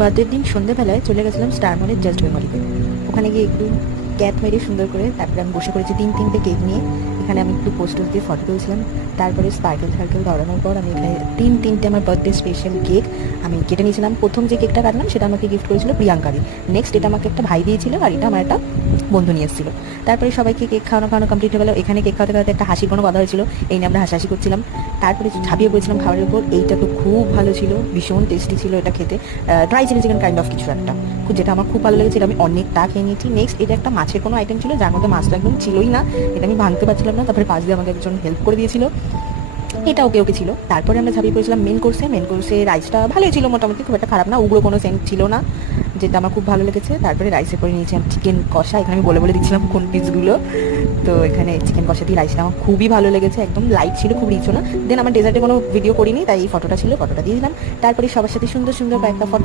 বার্থডের দিন সন্ধ্যেবেলায় চলে গেছিলাম স্টার মলের জাস্ট মেমোরিতে। ওখানে গিয়ে একটু ক্যাট মেরে সুন্দর করে তারপরে আমি বসে পড়েছি তিনটে কেক নিয়ে। এখানে আমি একটু পোস্টার দিয়ে ফটো তুলছিলাম। তারপরে স্পার্কেল সার্কেল দৌড়ানোর পর আমি এখানে তিনটে আমার বার্থডে স্পেশাল কেক আমি কেটে নিয়েছিলাম। প্রথম যে কেকটা কাটলাম সেটা আমাকে গিফট করেছিল প্রিয়াঙ্কারি। নেক্সট এটা আমাকে একটা ভাই দিয়েছিল, আর এটা আমার একটা বন্ধু নিয়ে এসেছিল। তারপরে সবাইকে কেক খাওয়ানো কমপ্লিট হয়ে গেল। এখানে কেক খাওয়াতে খাওয়াতে একটা হাসির কোনো কথা হয়েছিল, এই নিয়ে আমরা হাসাহাসি করছিলাম। তারপরে ঝাঁপিয়ে পড়েছিলাম খাবারের উপর। এইটা তো খুব ভালো ছিল, ভীষণ টেস্টি ছিল এটা খেতে। Dry chilli chicken kind of কিছু একটা, যেটা আমার খুব ভালো লেগেছে। এটা আমি অনেকটা খেয়ে নিয়েছি। নেক্সট এটা একটা মাছের কোনো আইটেম ছিল, যার মধ্যে মাছটা একদম ছিলই না, এটা আমি ভাঙতে পারছিলাম না। তারপরে পাশ দিয়ে আমাকে একজন হেল্প করে দিয়েছিল, এটা ওকে ওকে ছিল। তারপরে আমরা ঝাঁপিয়ে পড়েছিলাম মেন কোর্সে রাইসটা ভালোই ছিল মোটামুটি, খুব একটা খারাপ না, উগ্র কোনো সেন্ট ছিল না, যেটা আমার খুব ভালো লেগেছে। তারপরে রাইসে করে নিয়েছিলাম চিকেন কষা। এখানে আমি বলে বলে দিচ্ছিলাম কোন পিসগুলো। তো এখানে চিকেন কষা দিয়ে রাইসটা আমার খুবই ভালো লেগেছে, একদম লাইট ছিল, খুব রিচও না। দেন আমার ডেজার্টে কোনো ভিডিও করিনি, তাই এই ফটোটা ছিল, ফটোটা দিয়ে দিলাম। তারপরে সবার সাথে সুন্দর সুন্দর কয়েকটা ফটো